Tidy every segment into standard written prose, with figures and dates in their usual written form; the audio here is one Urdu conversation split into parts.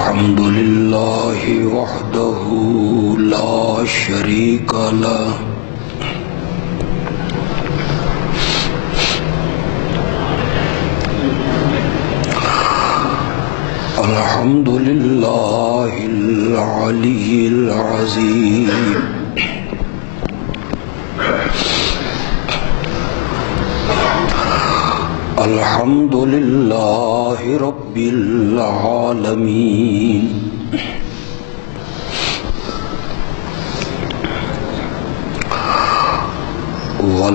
الحمد لله وحده لا شريك له الحمد لله العلي العظيم الحمد لله رب العالمين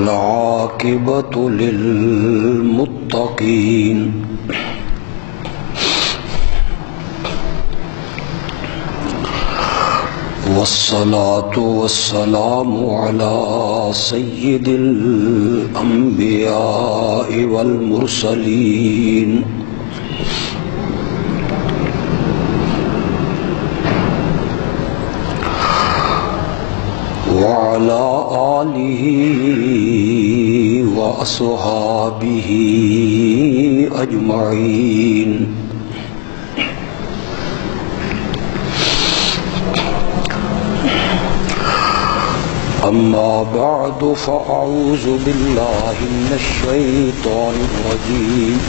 والعاقبة للمتقين والصلاة والسلام على سيد الأنبياء والمرسلين وعلى آله وأصحابه أجمعين أما بعد فأعوذ بالله من الشيطان الرجيم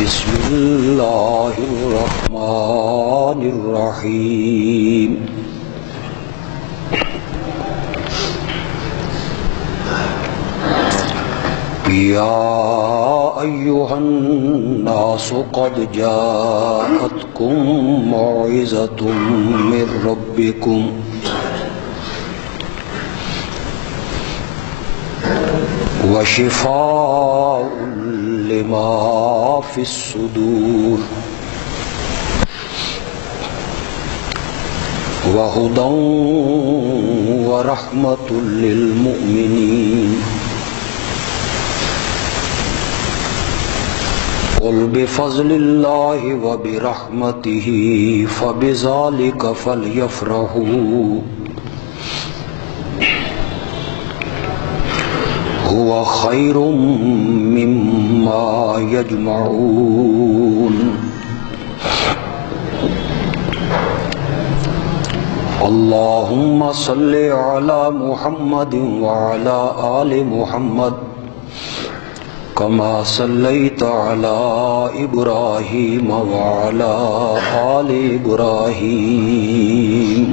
بسم الله الرحمن الرحيم يا أيها الناس قد جاءتكم موعظة من ربكم وشفاء لما في الصدور وهدى ورحمة للمؤمنين قل بفضل الله وبرحمته فبذلك فليفرحوا هو خير مما يجمعون اللهم صل على محمد وعلى آل محمد كما صليت على إبراهيم وعلى آل إبراهيم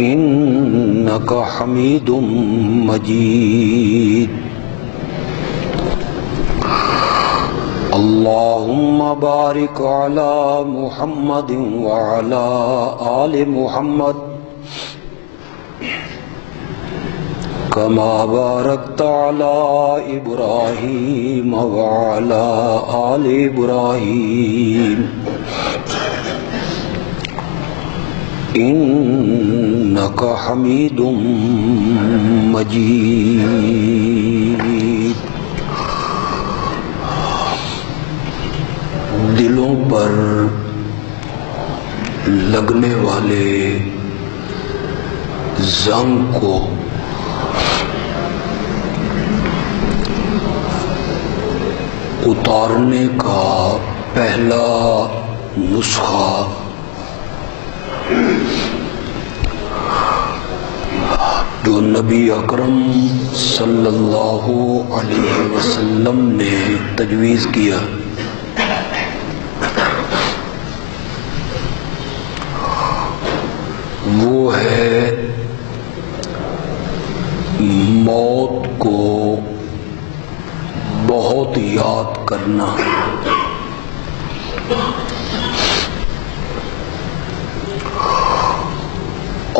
إنك حميد مجيد اللهم بارك على محمد وعلى آل محمد كما باركت على إبراهيم وعلى آل إبراهيم إنك حميد مجيد دلوں پر لگنے والے زنگ کو اتارنے کا پہلا نسخہ جو نبی اکرم صلی اللہ علیہ وسلم نے تجویز کیا وہ ہے موت کو بہت یاد کرنا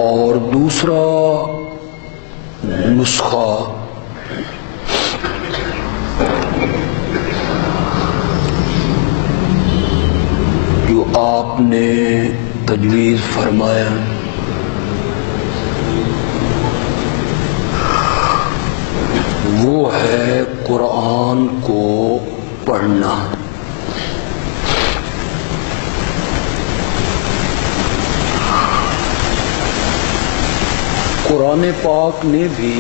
اور دوسرا نسخہ جو آپ نے تجویز فرمایا وہ ہے قرآن کو پڑھنا. قرآن پاک نے بھی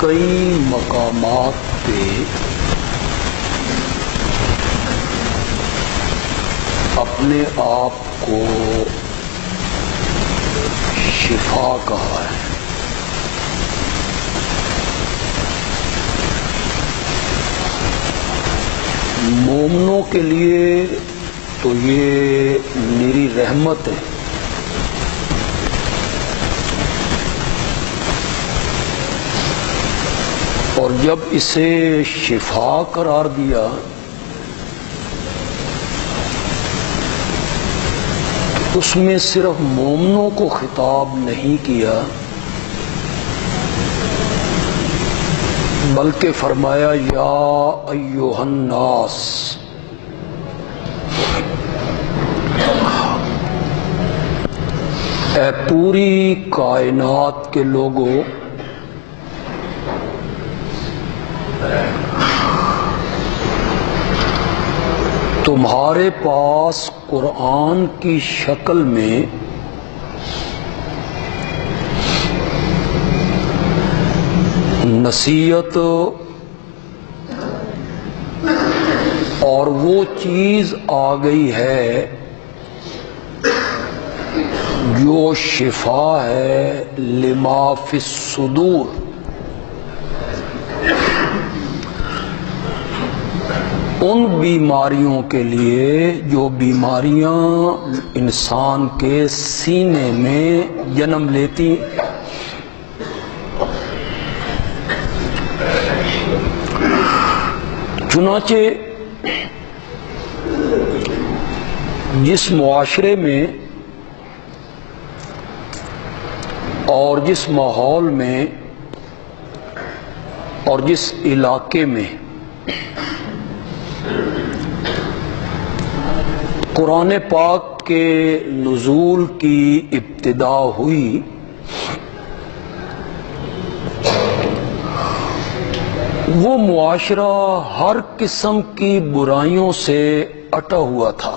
کئی مقامات پہ اپنے آپ کو شفا کہا ہے. مومنوں کے لیے تو یہ میری رحمت ہے. اور جب اسے شفا قرار دیا تو اس میں صرف مومنوں کو خطاب نہیں کیا بلکہ فرمایا یا ایھا الناس، اے پوری کائنات کے لوگوں، تمہارے پاس قرآن کی شکل میں نصیحت اور وہ چیز آ گئی ہے جو شفا ہے لما فی الصدور. ان بیماریوں کے لیے جو بیماریاں انسان کے سینے میں جنم لیتی. چنانچہ جس معاشرے میں اور جس ماحول میں اور جس علاقے میں قرآن پاک کے نزول کی ابتدا ہوئی، وہ معاشرہ ہر قسم کی برائیوں سے اٹا ہوا تھا.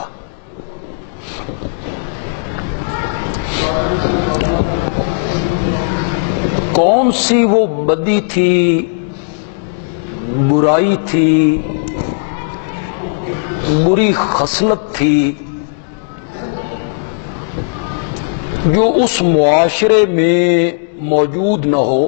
کون سی وہ بدی تھی، برائی تھی، بری خصلت تھی جو اس معاشرے میں موجود نہ ہو؟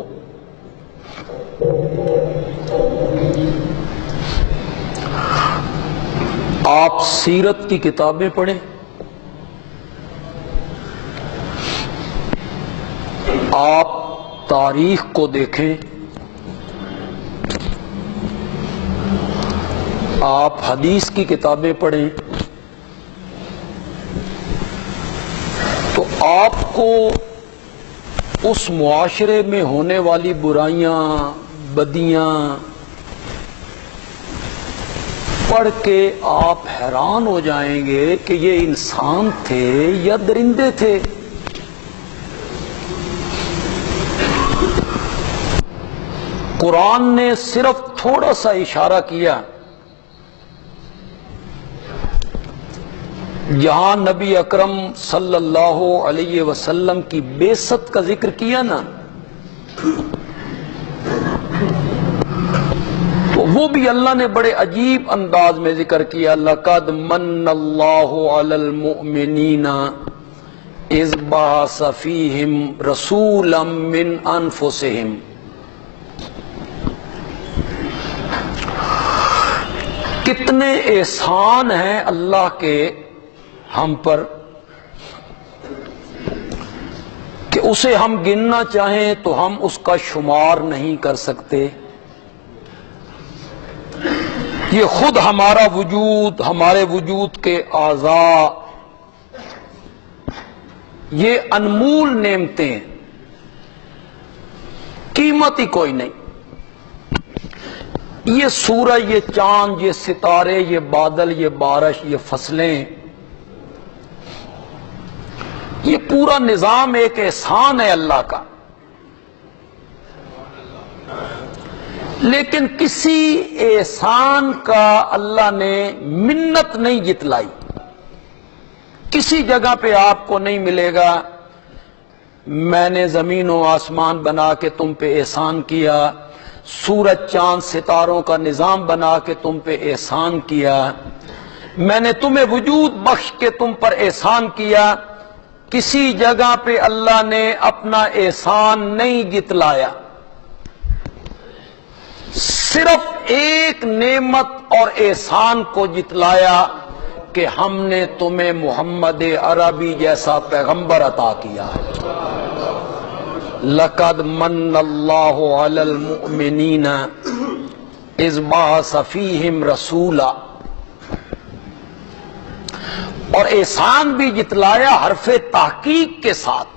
آپ سیرت کی کتابیں پڑھیں، آپ تاریخ کو دیکھیں، آپ حدیث کی کتابیں پڑھیں، تو آپ کو اس معاشرے میں ہونے والی برائیاں، بدیاں پڑھ کے آپ حیران ہو جائیں گے کہ یہ انسان تھے یا درندے تھے. قرآن نے صرف تھوڑا سا اشارہ کیا. جہاں نبی اکرم صلی اللہ علیہ وسلم کی بعثت کا ذکر کیا نا، تو وہ بھی اللہ نے بڑے عجیب انداز میں ذکر کیا. لَقَدْ مَنَّ اللَّهُ عَلَى الْمُؤْمِنِينَ إِذْ بَعَثَ فِيهِمْ رَسُولًا مِّنْ أَنفُسِهِمْ. کتنے احسان ہیں اللہ کے ہم پر کہ اسے ہم گننا چاہیں تو ہم اس کا شمار نہیں کر سکتے. یہ خود ہمارا وجود، ہمارے وجود کے اعضاء، یہ انمول نعمتیں، قیمت ہی کوئی نہیں. یہ سورج، یہ چاند، یہ ستارے، یہ بادل، یہ بارش، یہ فصلیں، یہ پورا نظام ایک احسان ہے اللہ کا. لیکن کسی احسان کا اللہ نے منت نہیں جتلائی. کسی جگہ پہ آپ کو نہیں ملے گا میں نے زمین و آسمان بنا کے تم پہ احسان کیا، سورج چاند ستاروں کا نظام بنا کے تم پہ احسان کیا، میں نے تمہیں وجود بخش کے تم پر احسان کیا، کسی جگہ پہ اللہ نے اپنا احسان نہیں جتلایا، صرف ایک نعمت اور احسان کو جتلایا کہ ہم نے تمہیں محمد عربی جیسا پیغمبر عطا کیا ہے۔ لَقَدْ مَنَّ اللَّهُ عَلَى الْمُؤْمِنِينَ إِذْ بَعَثَ فِيهِمْ رَسُولًا، اور احسان بھی جتلایا حرف تحقیق کے ساتھ،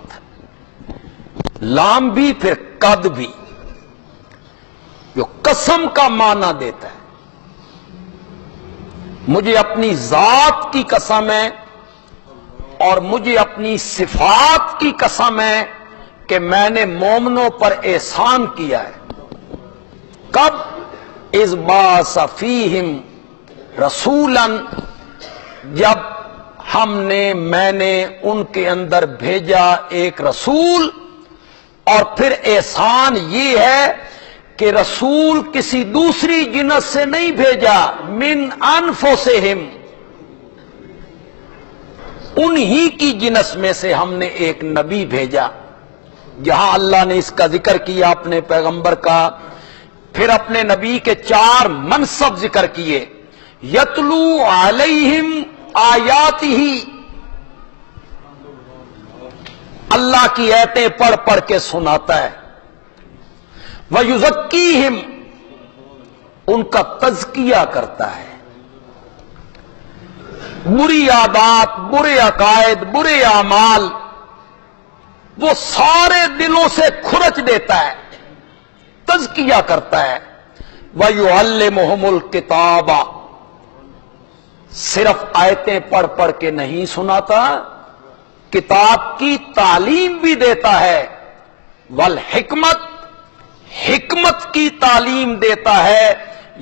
لام بھی پھر قد بھی، جو قسم کا معنی دیتا ہے۔ مجھے اپنی ذات کی قسم ہے اور مجھے اپنی صفات کی قسم ہے کہ میں نے مومنوں پر احسان کیا ہے۔ کب؟ اذ بعث فیہم رسولا، جب میں نے ان کے اندر بھیجا ایک رسول، اور پھر احسان یہ ہے کہ رسول کسی دوسری جنس سے نہیں بھیجا، من انفسہم، انہی کی جنس میں سے ہم نے ایک نبی بھیجا۔ جہاں اللہ نے اس کا ذکر کیا اپنے پیغمبر کا، پھر اپنے نبی کے 4 منصب ذکر کیے، یتلو علیہم آیاتہ، اللہ کی آیتیں پڑھ پڑھ کے سناتا ہے، وَيُزَكِّيهِمْ، ان کا تزکیہ کرتا ہے، بری عادات، برے عقائد، برے اعمال وہ سارے دلوں سے کھرچ دیتا ہے، تزکیہ کرتا ہے۔ وَيُعَلِّمُهُمُ الْكِتَابَ، صرف آیتیں پڑھ پڑھ کے نہیں سناتا، کتاب کی تعلیم بھی دیتا ہے، والحکمت، حکمت کی تعلیم دیتا ہے،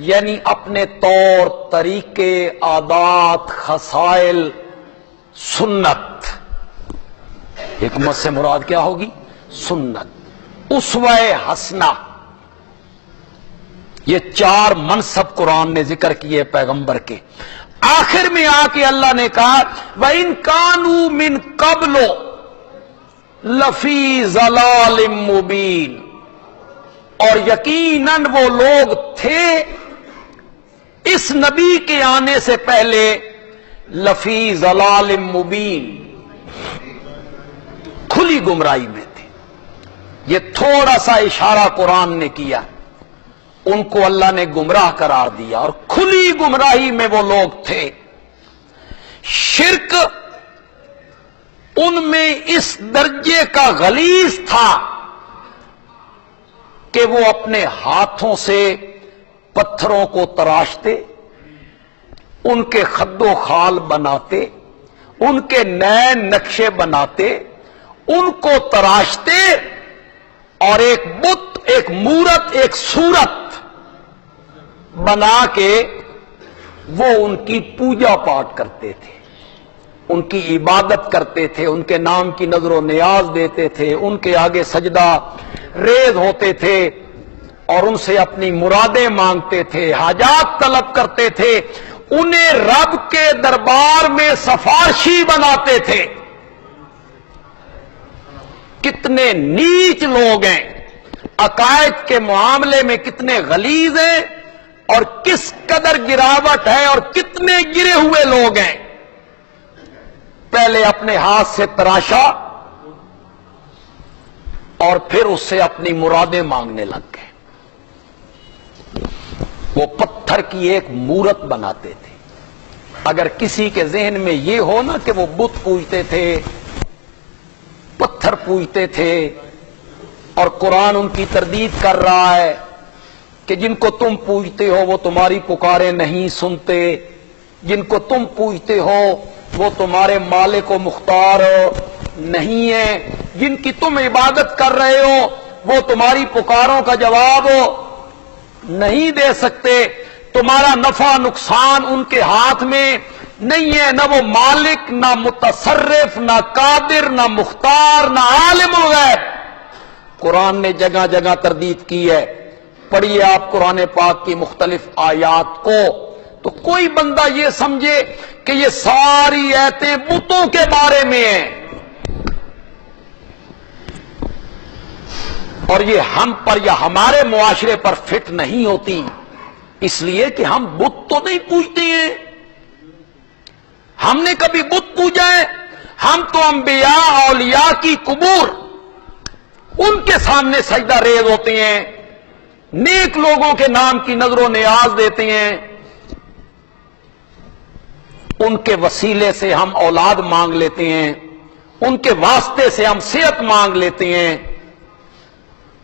یعنی اپنے طور طریقے، عادات، خصائل، سنت۔ حکمت سے مراد کیا ہوگی؟ سنت، اسوہ حسنہ۔ یہ 4 منصب قرآن نے ذکر کیے پیغمبر کے۔ آخر میں آ کے اللہ نے کہا وَإِن كَانُوا مِن قَبْلُ لَفِي ضَلَالٍ مُبِينٍ، اور یقیناً وہ لوگ تھے اس نبی کے آنے سے پہلے لفی ضلال مبین، کھلی گمراہی میں تھے۔ یہ تھوڑا سا اشارہ قرآن نے کیا، ان کو اللہ نے گمراہ قرار دیا، اور کھلی گمراہی میں وہ لوگ تھے۔ شرک ان میں اس درجے کا غلیظ تھا کہ وہ اپنے ہاتھوں سے پتھروں کو تراشتے، ان کے خد و خال بناتے، ان کے نئے نقشے بناتے، ان کو تراشتے، اور ایک بت، ایک مورت، ایک صورت بنا کے وہ ان کی پوجا پاٹ کرتے تھے، ان کی عبادت کرتے تھے، ان کے نام کی نظر و نیاز دیتے تھے، ان کے آگے سجدہ ریز ہوتے تھے، اور ان سے اپنی مرادیں مانگتے تھے، حاجات طلب کرتے تھے، انہیں رب کے دربار میں سفارشی بناتے تھے۔ کتنے نیچ لوگ ہیں، عقائد کے معاملے میں کتنے غلیظ ہیں، اور کس قدر گراوٹ ہے، اور کتنے گرے ہوئے لوگ ہیں۔ پہلے اپنے ہاتھ سے تراشا اور پھر اس سے اپنی مرادیں مانگنے لگ گئے۔ وہ پتھر کی ایک مورت بناتے تھے۔ اگر کسی کے ذہن میں یہ ہو نا کہ وہ بت پوجتے تھے، پتھر پوجتے تھے، اور قرآن ان کی تردید کر رہا ہے کہ جن کو تم پوجتے ہو وہ تمہاری پکاریں نہیں سنتے، جن کو تم پوجتے ہو وہ تمہارے مالک و مختار نہیں ہیں، جن کی تم عبادت کر رہے ہو وہ تمہاری پکاروں کا جواب نہیں دے سکتے، تمہارا نفع نقصان ان کے ہاتھ میں نہیں ہے، نہ وہ مالک، نہ متصرف، نہ قادر، نہ مختار، نہ عالم الغیب۔ قرآن نے جگہ جگہ تردید کی ہے پڑھیے آپ قرآن پاک کی مختلف آیات کو تو کوئی بندہ یہ سمجھے کہ یہ ساری آیتیں بتوں کے بارے میں ہیں اور یہ ہم پر یا ہمارے معاشرے پر فٹ نہیں ہوتی، اس لیے کہ ہم بت تو نہیں پوجتے ہیں، ہم نے کبھی بت پوجا ہے؟ ہم تو انبیاء اولیاء کی قبور ان کے سامنے سجدہ ریز ہوتے ہیں، نیک لوگوں کے نام کی نظر و نیاز دیتے ہیں، ان کے وسیلے سے ہم اولاد مانگ لیتے ہیں، ان کے واسطے سے ہم صحت مانگ لیتے ہیں،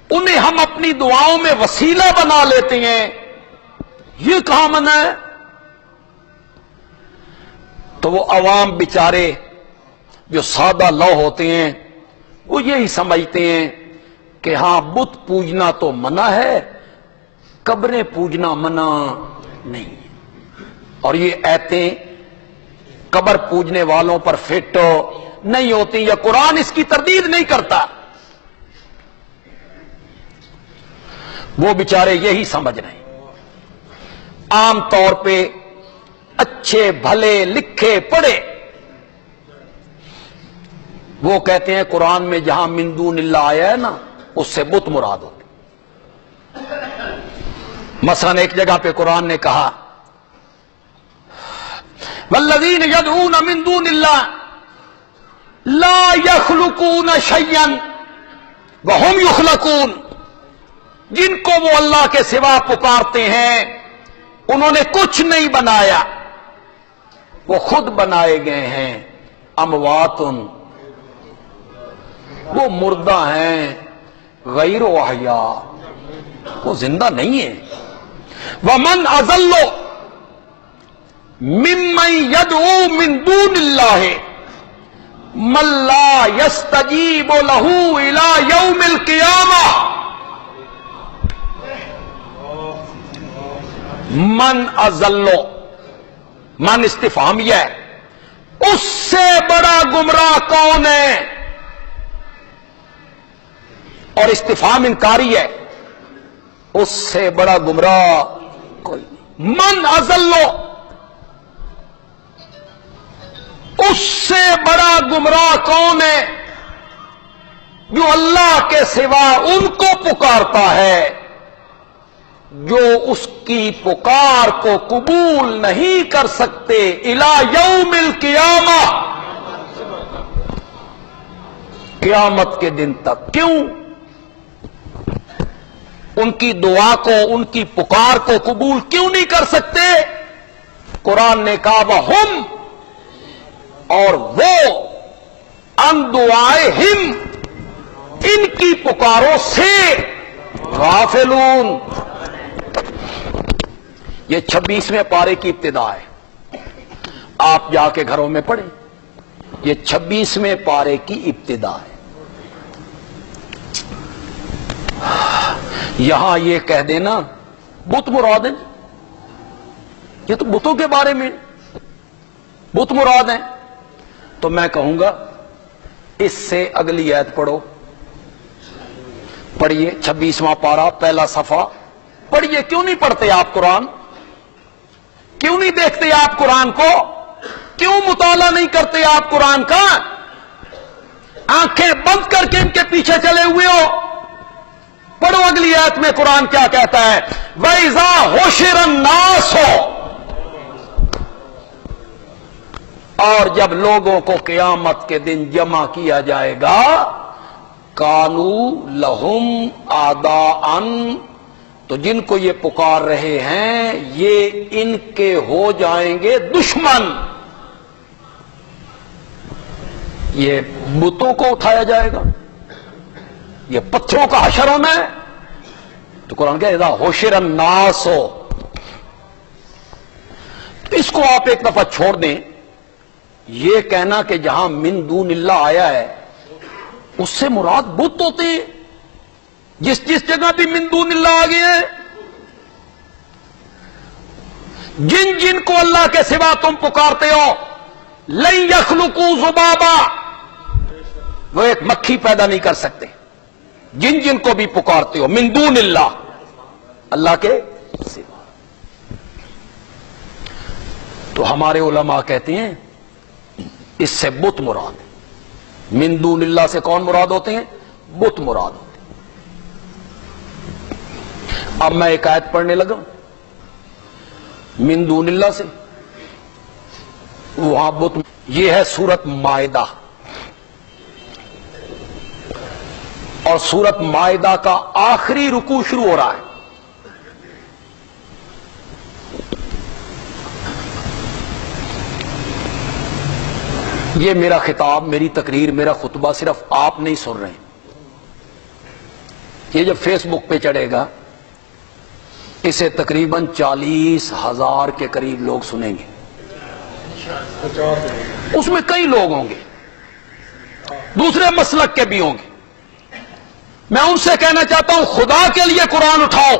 انہیں ہم اپنی دعاؤں میں وسیلہ بنا لیتے ہیں، یہ کہاں منع ہے؟ تو وہ عوام بیچارے جو سادہ لو ہوتے ہیں وہ یہی سمجھتے ہیں کہ ہاں بت پوجنا تو منع ہے، قبریں پوجنا منع نہیں، اور یہ آیتیں قبر پوجنے والوں پر فٹ نہیں ہوتی یا قرآن اس کی تردید نہیں کرتا، وہ بیچارے یہی سمجھ رہے ہیں۔ عام طور پہ اچھے بھلے لکھے پڑھے وہ کہتے ہیں قرآن میں جہاں من دون اللہ آیا ہے نا اس سے بت مراد ہوتے، مثلا ایک جگہ پہ قرآن نے کہا والذین یدعون من دون اللہ لا یخلقون شیئا وہم یخلقون، جن کو وہ اللہ کے سوا پکارتے ہیں انہوں نے کچھ نہیں بنایا، وہ خود بنائے گئے ہیں، اموات وہ مردہ ہیں، غیر احیاء وہ زندہ نہیں ہے، ومن اضل ممن يدعو من دون اللہ من لا يستجیب له الى یوم القیامہ، من اضل، من استفہامیہ ہے، اس سے بڑا گمراہ کون ہے؟ اور استفہام انکاری ہے، اس سے بڑا گمراہ کوئی نہیں۔ من اضل، اس سے بڑا گمراہ کون ہے جو اللہ کے سوا ان کو پکارتا ہے، جو اس کی پکار کو قبول نہیں کر سکتے الی یوم القیامہ، قیامت کے دن تک۔ کیوں؟ ان کی دعا کو، ان کی پکار کو قبول کیوں نہیں کر سکتے؟ قرآن نے کہا وہم، اور وہ ان دعائہم، ان کی پکاروں سے غافلون۔ یہ 26ویں پارے کی ابتدا ہے، آپ جا کے گھروں میں پڑھیں، یہ 26ویں پارے کی ابتدا ہے۔ یہاں یہ کہہ دینا بت مراد ہیں، یہ تو بتوں کے بارے میں بت مراد ہیں، تو میں کہوں گا اس سے اگلی آیت پڑھو، پڑھیے 26واں پارہ پہلا صفحہ پڑھیے۔ کیوں نہیں پڑھتے آپ قرآن؟ کیوں نہیں دیکھتے آپ قرآن کو؟ کیوں مطالعہ نہیں کرتے آپ قرآن کا؟ آنکھیں بند کر کے ان کے پیچھے چلے ہوئے ہو۔ پڑھو اگلی آیت میں قرآن کیا کہتا ہے، وَإِذَا حُشِرَ النَّاسُ، اور جب لوگوں کو قیامت کے دن جمع کیا جائے گا، كَانُوا لَهُمْ أَعْدَاءً، تو جن کو یہ پکار رہے ہیں یہ ان کے ہو جائیں گے دشمن۔ یہ بتوں کو اٹھایا جائے گا، یہ پتھروں کا حشر ہونا ہے، تو قرآن کہتا ہے اذا حشر الناس، اس کو آپ ایک دفعہ چھوڑ دیں۔ یہ کہنا کہ جہاں من دون اللہ آیا ہے اس سے مراد بت ہوتے ہیں، جس جگہ بھی من دون اللہ آ گئے ہیں، جن جن کو اللہ کے سوا تم پکارتے ہو، لن یخلقوا ذبابا، وہ ایک مکھی پیدا نہیں کر سکتے، جن جن کو بھی پکارتے ہو من دون اللہ، اللہ کے سوا۔ تو ہمارے علماء کہتے ہیں اس سے بت مراد ہے۔ من دون اللہ سے کون مراد ہوتے ہیں؟ بت مراد ہوتے ہیں۔ اب میں ایک آیت پڑھنے لگا من دون اللہ سے، وہاں بت، یہ ہے سورت مائدہ، اور سورت مائدہ کا آخری رکوع شروع ہو رہا ہے۔ یہ میرا خطاب، میری تقریر، میرا خطبہ صرف آپ نہیں سن رہے ہیں، یہ جب فیس بک پہ چڑھے گا اسے تقریباً 40,000 کے قریب لوگ سنیں گے، اس میں کئی لوگ ہوں گے دوسرے مسلک کے بھی ہوں گے۔ میں ان سے کہنا چاہتا ہوں خدا کے لیے قرآن اٹھاؤ،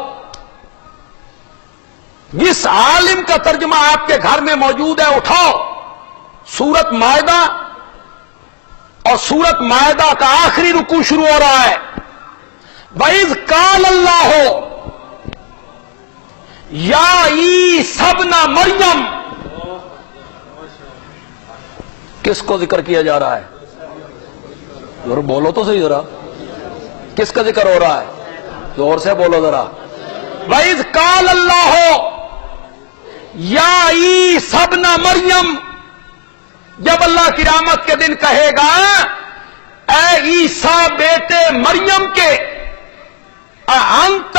جس عالم کا ترجمہ آپ کے گھر میں موجود ہے اٹھاؤ سورت مائدہ، اور سورت مائدہ کا آخری رکوع شروع ہو رہا ہے۔ وَإِذْ قَالَ اللَّهُ یا عیسی ابن مریم، کس کو ذکر کیا جا رہا ہے؟ ذرا بولو تو صحیح، ذرا کس کا ذکر ہو رہا ہے؟ زور سے بولو ذرا۔ وَإِذْ قَالَ اللَّهُ یا عیسی ابن مریم، جب اللہ قیامت کے دن کہے گا اے عیسیٰ بیٹے مریم کے، اَأَنْتَ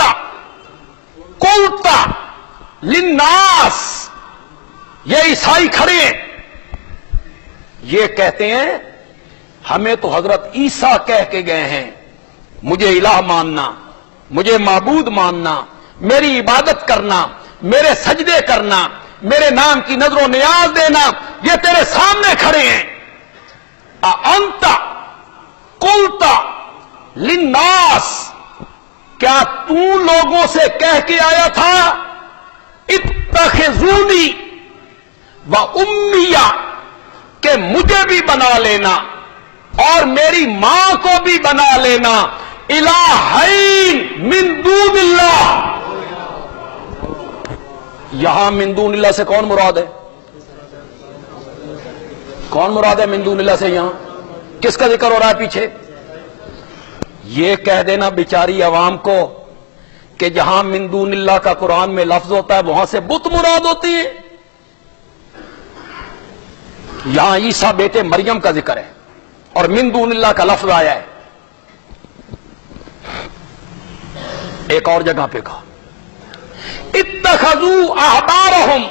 قُلْتَ لِلنَّاسِ، یہ عیسائی کھڑے ہیں یہ کہتے ہیں ہمیں تو حضرت عیسیٰ کہہ کے گئے ہیں مجھے الہ ماننا، مجھے معبود ماننا، میری عبادت کرنا، میرے سجدے کرنا، میرے نام کی نظر و نیاز دینا، یہ تیرے سامنے کھڑے ہیں۔ اَأَنْتَ قُلْتَ لِلنَّاسِ، کیا تو لوگوں سے کہہ کے آیا تھا اتخذونی وَأُمِّيَ، کہ مجھے بھی بنا لینا اور میری ماں کو بھی بنا لینا الہین من دون اللہ۔ یہاں من دون اللہ سے کون مراد ہے؟ کون مراد ہے من دون اللہ سے؟ یہاں کس کا ذکر ہو رہا ہے پیچھے؟ یہ کہہ دینا بیچاری عوام کو کہ جہاں من دون اللہ کا قرآن میں لفظ ہوتا ہے وہاں سے بت مراد ہوتی ہے۔ یہاں عیسیٰ بیٹے مریم کا ذکر ہے اور من دون اللہ کا لفظ آیا ہے۔ ایک اور جگہ پہ کہا اتخذوا احبارہم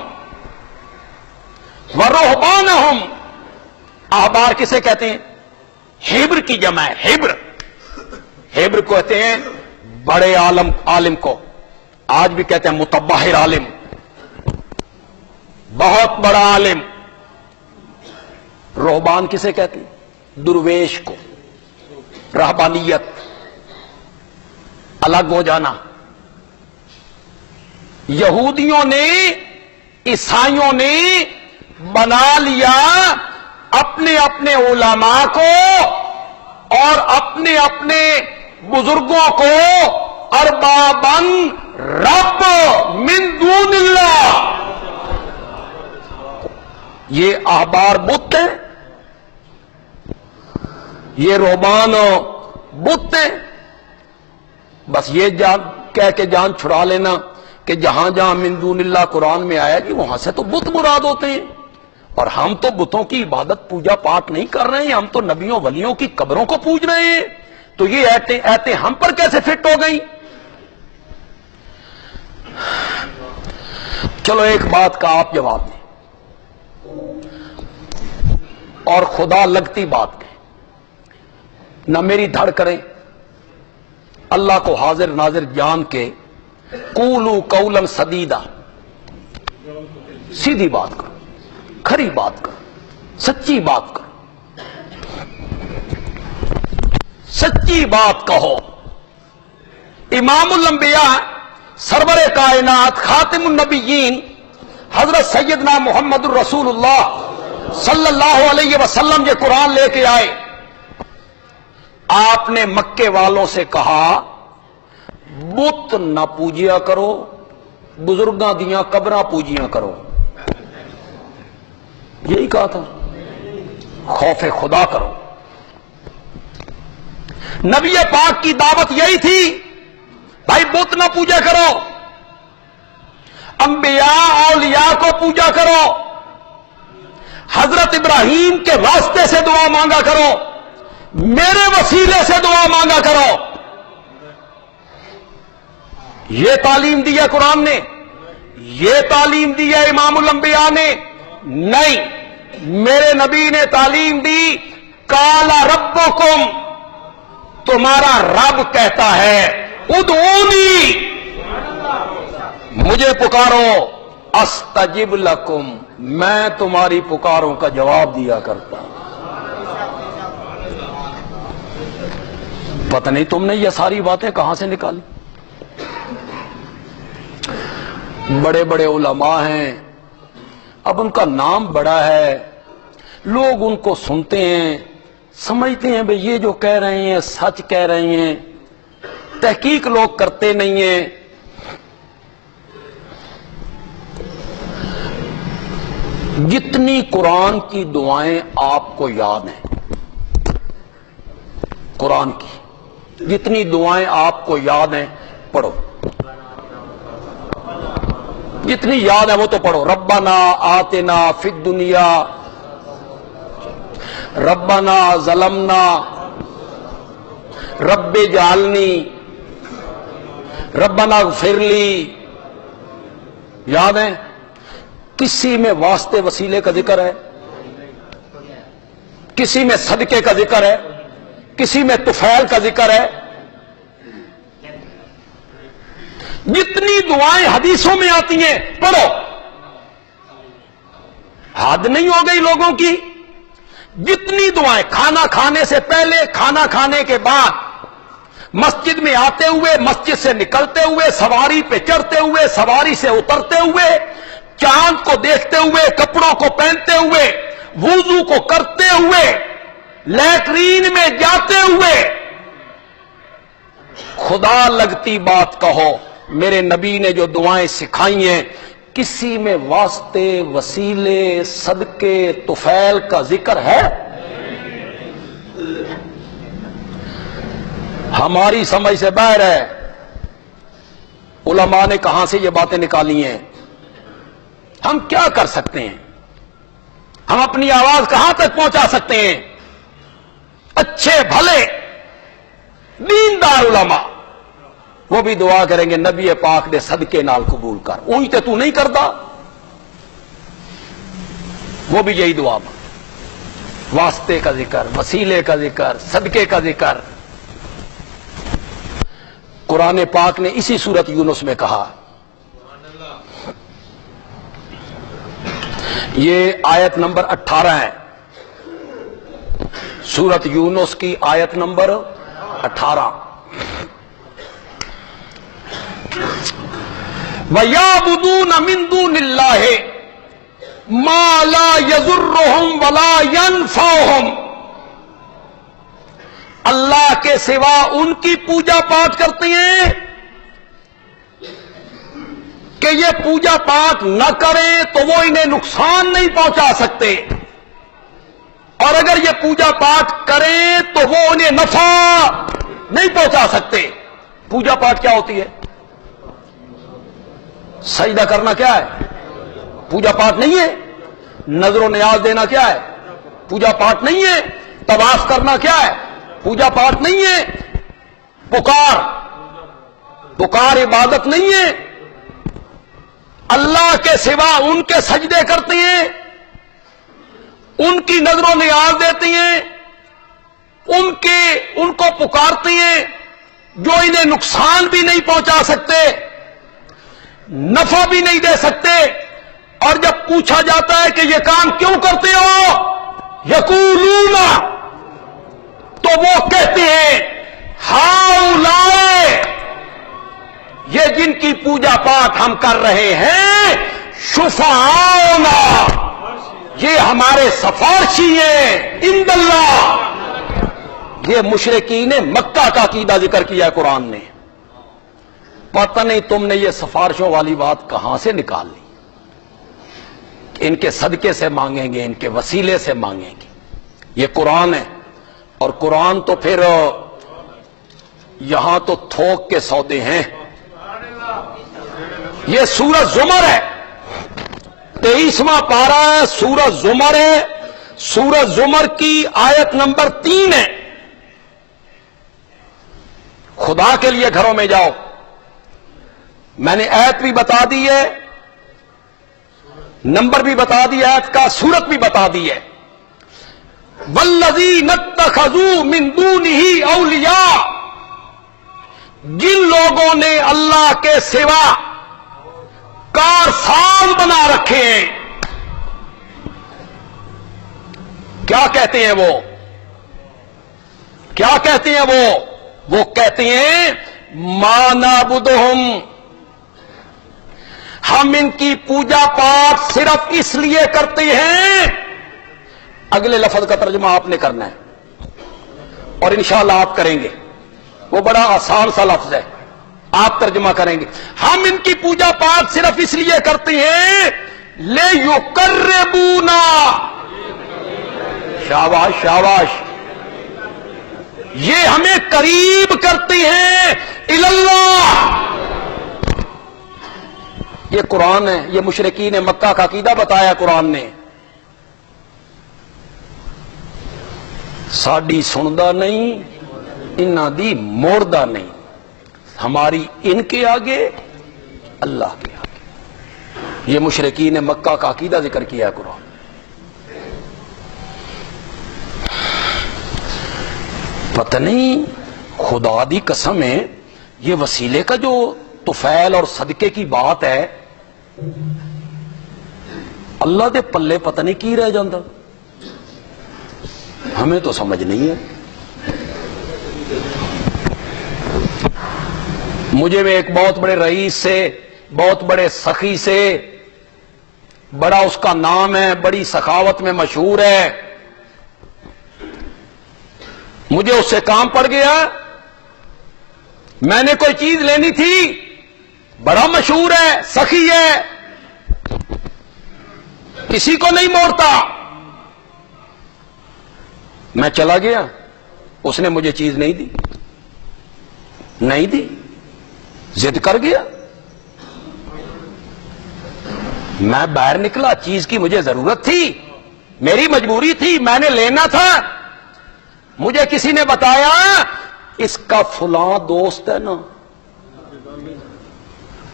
ورہبانہم، احبار کسے کہتے ہیں؟ ہیبر کی جمع ہے، ہیبر، ہیبر کو کہتے ہیں بڑے عالم کو، آج بھی کہتے ہیں متبحر عالم، بہت بڑا عالم۔ رہبان کسے کہتے ہیں؟ درویش کو، رہبانیت، الگ ہو جانا۔ یہودیوں نے، عیسائیوں نے بنا لیا اپنے اپنے علماء کو اور اپنے اپنے بزرگوں کو اربابن رب من دون اللہ۔ یہ احبار بت ہیں، یہ رہبان بت ہیں۔ بس یہ کہہ کے جان چھڑا لینا کہ جہاں جہاں من دون اللہ قرآن میں آیا کہ وہاں سے تو بت مراد ہوتے ہیں، اور ہم تو بتوں کی عبادت پوجا پاٹ نہیں کر رہے ہیں، ہم تو نبیوں ولیوں کی قبروں کو پوج رہے ہیں، تو یہ ایتیں ہم پر کیسے فٹ ہو گئیں؟ چلو ایک بات کا آپ جواب دیں اور خدا لگتی بات کہیں، نہ میری دھڑ کریں، اللہ کو حاضر ناظر جان کے قولوا قولا سدیدا، سیدھی بات کرو، کھری بات کرو، سچی بات کرو، سچی بات کہو۔ امام الانبیاء، سرور کائنات، خاتم النبیین حضرت سیدنا محمد الرسول اللہ صلی اللہ علیہ وسلم یہ قرآن لے کے آئے۔ آپ نے مکے والوں سے کہا بت نہ پوجیا کرو، بزرگاں دیاں قبراں پوجیاں کرو، یہی کہا تھا۔ خوف خدا کرو۔ نبی پاک کی دعوت یہی تھی، بھائی بت نہ پوجا کرو، انبیاء اولیاء کو پوجا کرو، حضرت ابراہیم کے واسطے سے دعا مانگا کرو، میرے وسیلے سے دعا مانگا کرو۔ یہ تعلیم دی ہے قرآن نے، یہ تعلیم دی ہے امام الانبیاء نے؟ نہیں، میرے نبی نے تعلیم دی، قال ربکم، تمہارا رب کہتا ہے ادعونی، مجھے پکارو، استجب لکم، میں تمہاری پکاروں کا جواب دیا کرتا ہوں۔ پتہ نہیں تم نے یہ ساری باتیں کہاں سے نکالی؟ بڑے بڑے علماء ہیں، اب ان کا نام بڑا ہے، لوگ ان کو سنتے ہیں، سمجھتے ہیں بھئی یہ جو کہہ رہے ہیں سچ کہہ رہے ہیں، تحقیق لوگ کرتے نہیں ہیں۔ جتنی قرآن کی دعائیں آپ کو یاد ہیں، قرآن کی جتنی دعائیں آپ کو یاد ہیں پڑھو، جتنی یاد ہے وہ تو پڑھو۔ ربنا آتنا فی الدنیا، ربنا ظلمنا، رب اجعلنی، ربنا اغفر لی، یاد ہے؟ کسی میں واسطے وسیلے کا ذکر ہے، کسی میں صدقے کا ذکر ہے، کسی میں طفیل کا ذکر ہے؟ جتنی دعائیں حدیثوں میں آتی ہیں پڑھو۔ حد نہیں ہو گئی لوگوں کی؟ جتنی دعائیں، کھانا کھانے سے پہلے، کھانا کھانے کے بعد، مسجد میں آتے ہوئے، مسجد سے نکلتے ہوئے، سواری پہ چڑھتے ہوئے، سواری سے اترتے ہوئے، چاند کو دیکھتے ہوئے، کپڑوں کو پہنتے ہوئے، وضو کو کرتے ہوئے، لیٹرین میں جاتے ہوئے، خدا لگتی بات کہو، میرے نبی نے جو دعائیں سکھائی ہیں کسی میں واسطے وسیلے صدقے طفیل کا ذکر ہے؟ ہماری سمجھ سے باہر ہے۔ علماء نے کہاں سے یہ باتیں نکالی ہیں؟ ہم کیا کر سکتے ہیں؟ ہم اپنی آواز کہاں تک پہنچا سکتے ہیں؟ اچھے بھلے دیندار علماء وہ بھی دعا کریں گے نبی پاک نے صدقے نال قبول کر، اونج تے تو نہیں کرتا، وہ بھی یہی دعا مانگ، واسطے کا ذکر، وسیلے کا ذکر، صدقے کا ذکر۔ قرآن پاک نے اسی سورت یونس میں کہا، یہ آیت نمبر 18 ہے، سورت یونس کی آیت نمبر 18۔ وَيَعْبُدُونَ مِن دُونِ اللَّهِ مَا لَا يَضُرُّهُمْ وَلَا يَنفَعُهُمْ، اللہ کے سوا ان کی پوجا پاٹ کرتے ہیں کہ یہ پوجا پاٹ نہ کریں تو وہ انہیں نقصان نہیں پہنچا سکتے، اور اگر یہ پوجا پاٹ کریں تو وہ انہیں نفع نہیں پہنچا سکتے۔ پوجا پاٹ کیا ہوتی ہے؟ سجدہ کرنا کیا ہے؟ پوجا پاٹ نہیں ہے۔ نظر و نیاز دینا کیا ہے؟ پوجا پاٹ نہیں ہے۔ طواف کرنا کیا ہے؟ پوجا پاٹ نہیں ہے۔ پکار عبادت نہیں ہے۔ اللہ کے سوا ان کے سجدے کرتے ہیں، ان کی نظر و نیاز دیتے ہیں، ان کو پکارتے ہیں جو انہیں نقصان بھی نہیں پہنچا سکتے، نفع بھی نہیں دے سکتے، اور جب پوچھا جاتا ہے کہ یہ کام کیوں کرتے ہو، یقولون، تو وہ کہتے ہیں ہؤلاء، یہ جن کی پوجا پاٹ ہم کر رہے ہیں، شفعاؤنا، یہ ہمارے سفارشی ہیں عند اللہ۔ یہ مشرکین مکہ کا عقیدہ ذکر کیا ہے قرآن نے۔ پتہ نہیں تم نے یہ سفارشوں والی بات کہاں سے نکال لی کہ ان کے صدقے سے مانگیں گے، ان کے وسیلے سے مانگیں گے۔ یہ قرآن ہے، اور قرآن تو پھر یہاں تو تھوک کے سودے ہیں۔ یہ سورہ زمر ہے، 23واں پارہ ہے، سورہ زمر ہے، سورہ زمر کی آیت نمبر 3 ہے۔ خدا کے لیے گھروں میں جاؤ، میں نے آیت بھی بتا دی ہے، نمبر بھی بتا دی آیت کا، سورت بھی بتا دی ہے۔ وَالَّذِينَ اتَّخَذُوا مِن دُونِهِ أَوْلِيَاءَ، جن لوگوں نے اللہ کے سوا کارساز بنا رکھے ہیں، کیا کہتے ہیں وہ؟ کیا کہتے ہیں وہ کہتے ہیں ما نعبدہم، ہم ان کی پوجا پاٹ صرف اس لیے کرتے ہیں۔ اگلے لفظ کا ترجمہ آپ نے کرنا ہے اور انشاءاللہ آپ کریں گے، وہ بڑا آسان سا لفظ ہے، آپ ترجمہ کریں گے۔ ہم ان کی پوجا پاٹ صرف اس لیے کرتے ہیں لِيُقَرِّبُونَا، شاباش شاباش، یہ ہمیں قریب کرتے ہیں اللہ۔ یہ قرآن ہے، یہ مشرکین مکہ کا عقیدہ بتایا قرآن نے۔ ساڈی سندا نہیں، انہاں دی موڑدا نہیں، ہماری ان کے آگے اللہ کے آگے۔ یہ مشرکین مکہ کا عقیدہ ذکر کیا ہے قرآن۔ پتہ نہیں، خدا دی قسم ہے، یہ وسیلے کا جو طفیل اور صدقے کی بات ہے، اللہ دے پلے پتہ نہیں کی رہ جاندہ، ہمیں تو سمجھ نہیں ہے۔ مجھے میں ایک بہت بڑے رئیس سے، بہت بڑے سخی سے، بڑا اس کا نام ہے، بڑی سخاوت میں مشہور ہے، مجھے اس سے کام پڑ گیا، میں نے کوئی چیز لینی تھی، بڑا مشہور ہے، سخی ہے، کسی کو نہیں موڑتا، میں چلا گیا، اس نے مجھے چیز نہیں دی، ضد کر گیا، میں باہر نکلا، چیز کی مجھے ضرورت تھی، میری مجبوری تھی، میں نے لینا تھا، مجھے کسی نے بتایا اس کا فلاں دوست ہے نا،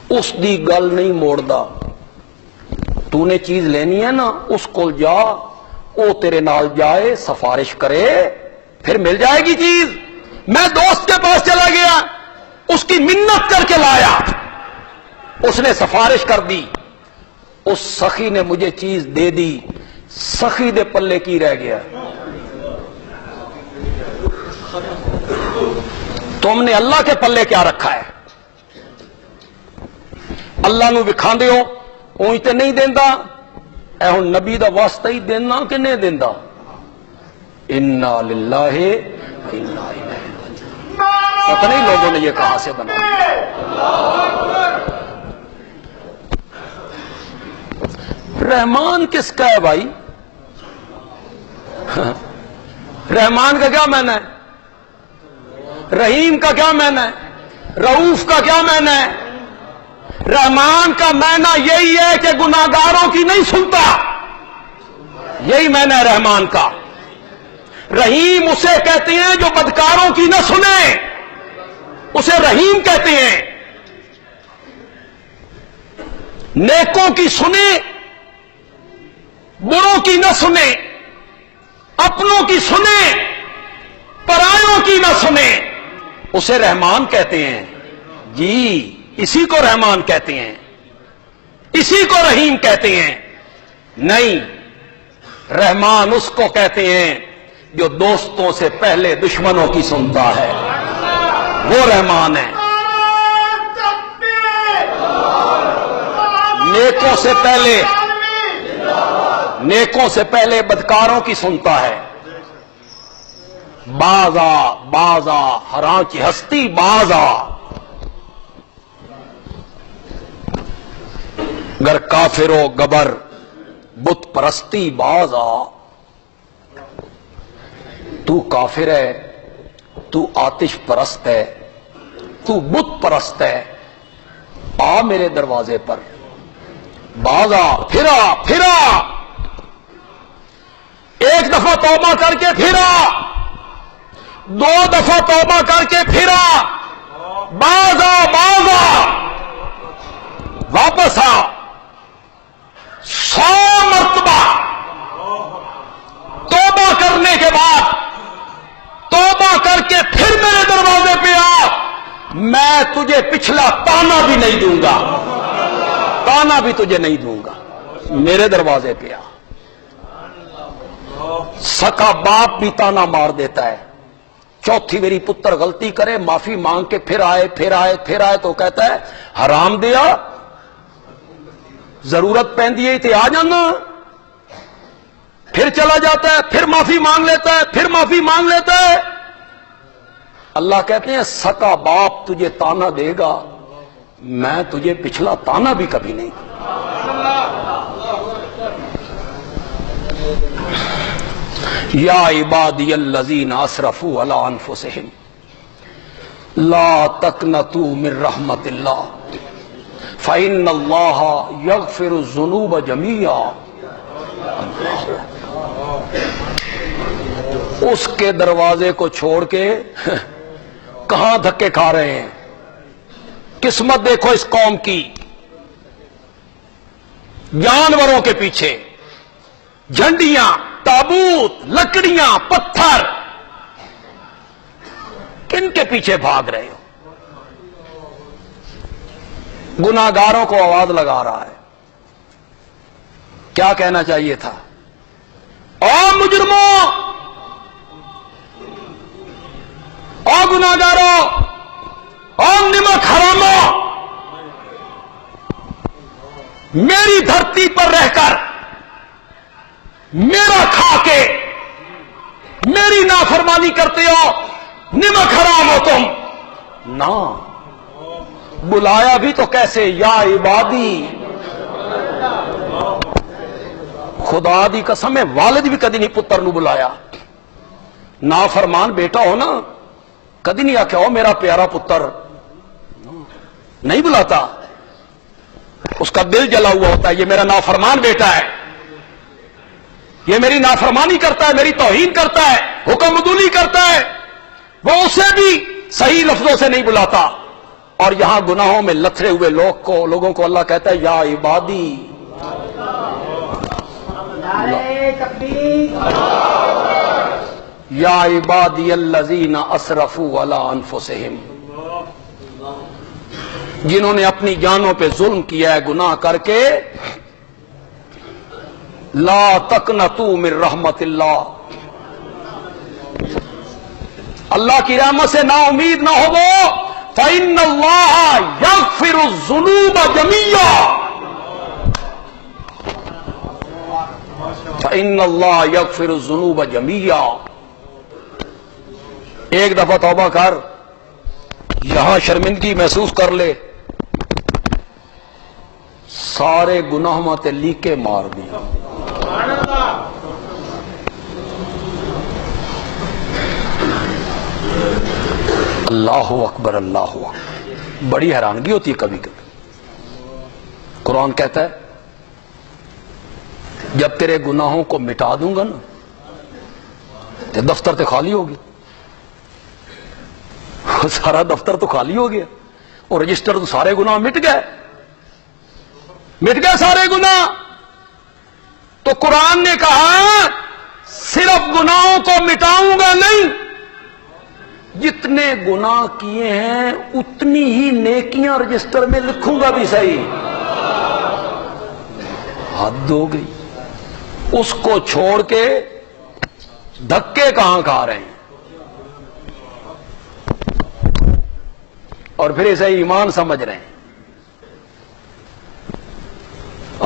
اس دی گل نہیں موڑدا، تو نے چیز لینی ہے نا، اس کو جا، وہ تیرے نال جائے، سفارش کرے، پھر مل جائے گی چیز۔ میں دوست کے پاس چلا گیا، اس کی منت کر کے لایا، اس نے سفارش کر دی، اس سخی نے مجھے چیز دے دی، سخی دے پلے کی رہ گیا۔ تم نے اللہ کے پلے کیا رکھا ہے؟ اللہ نو وکھاندے ہو، اونج تے نہیں دیندا، اے ہن نبی دا واسطہ ہی دینا کہ نہیں دیندا؟ انا للہ انا الیہ راجعون۔ پتہ نہیں لوگوں نے یہ کہاں سے بنا۔ رحمان کس کا ہے بھائی؟ رحمان کا کیا معنی ہے؟ رحیم کا کیا معنی ہے؟ رؤوف کا کیا معنی ہے؟ رحمان کا معنی یہی ہے کہ گناہگاروں کی نہیں سنتا، یہی معنی ہے رحمان کا۔ رحیم اسے کہتے ہیں جو بدکاروں کی نہ سنے، اسے رحیم کہتے ہیں۔ نیکوں کی سنے، بروں کی نہ سنے، اپنوں کی سنے، پرایوں کی نہ سنے، اسے رحمان کہتے ہیں۔ جی اسی کو رحمان کہتے ہیں، اسی کو رحیم کہتے ہیں۔ نہیں، رحمان اس کو کہتے ہیں جو دوستوں سے پہلے دشمنوں کی سنتا ہے، وہ رحمان ہے۔ نیکوں سے پہلے بدکاروں کی سنتا ہے۔ بازا ہراں کی ہستی بازا، گر کافر و گبر بت پرستی باز آ. تو کافر ہے، تو آتش پرست ہے، تو بت پرست ہے، آ میرے دروازے پر، باز آ، پھرا پھرا، ایک دفعہ توبہ کر کے پھرا، دو دفعہ توبہ کر کے پھرا، باز آ باز آ، واپس آ، 100 مرتبہ توبہ کرنے کے بعد توبہ کر کے پھر میرے دروازے پہ آ، میں تجھے پچھلا تانا بھی نہیں دوں گا، تانا بھی تجھے نہیں دوں گا، میرے دروازے پہ آ. سکا باپ بھی تانا مار دیتا ہے، چوتھی میری پتر غلطی کرے معافی مانگ کے پھر آئے پھر آئے پھر آئے تو کہتا ہے حرام دیا، ضرورت پہندی ہے تھے آ جانا، پھر چلا جاتا ہے، پھر معافی مانگ لیتا ہے، پھر معافی مانگ لیتا ہے. اللہ کہتے ہیں سکا باپ تجھے تانا دے گا، میں تجھے پچھلا تانا بھی کبھی نہیں. یا عبادی الذین اسرفوا علی انفسہم لا تقنطوا من رحمت اللہ فإن اللہ یغفر الذنوب جميعا. اس کے دروازے کو چھوڑ کے کہاں دھکے کھا رہے ہیں. قسمت دیکھو اس قوم کی، جانوروں کے پیچھے جھنڈیاں، تابوت، لکڑیاں، پتھر، کن کے پیچھے بھاگ رہے ہو؟ گناہگاروں کو آواز لگا رہا ہے. کیا کہنا چاہیے تھا؟ او مجرموں، او گناہگاروں، او نمک حراموں، میری دھرتی پر رہ کر میرا کھا کے میری نافرمانی کرتے ہو، نمک حرام ہو تم. نہ بلایا بھی تو کیسے، یا عبادی. خدا دی قسم ہے والد بھی کدی نہیں پتر نو بلایا. نافرمان بیٹا ہو نا کدی نہیں آخیا ہو میرا پیارا پتر، نہیں بلاتا. اس کا دل جلا ہوا ہوتا ہے یہ میرا نافرمان بیٹا ہے، یہ میری نافرمانی کرتا ہے، میری توہین کرتا ہے، حکم عدولی کرتا ہے. وہ اسے بھی صحیح لفظوں سے نہیں بلاتا. اور یہاں گناہوں میں لتھڑے ہوئے لوگوں کو اللہ کہتا ہے یا عبادی. یا عبادی الذین اسرفوا علی انفسہم، جنہوں نے اپنی جانوں پہ ظلم کیا ہے گناہ کر کے، لا تقنطوا من رحمت اللہ، اللہ کی رحمت سے نا امید نہ ہو. فإن اللہ یغفر الذنوب جميعا، فإن اللہ یغفر الذنوب جميعا. ایک دفعہ توبہ کر، یہاں شرمندگی محسوس کر لے، سارے گناہوں تے لیکے مار دیا. اللہ اکبر اللہ اکبر. بڑی حیرانگی ہوتی ہے کبھی کبھی. قرآن کہتا ہے جب تیرے گناہوں کو مٹا دوں گا نا تو دفتر تو خالی ہوگی. سارا دفتر تو خالی ہو گیا اور رجسٹر تو سارے گناہ مٹ گئے سارے گناہ. تو قرآن نے کہا صرف گناہوں کو مٹاؤں گا نہیں، جتنے گناہ کیے ہیں اتنی ہی نیکیاں رجسٹر میں لکھوں گا بھی صحیح. حد ہو گئی. اس کو چھوڑ کے دھکے کہاں کھا رہے ہیں اور پھر اسے ایمان سمجھ رہے ہیں.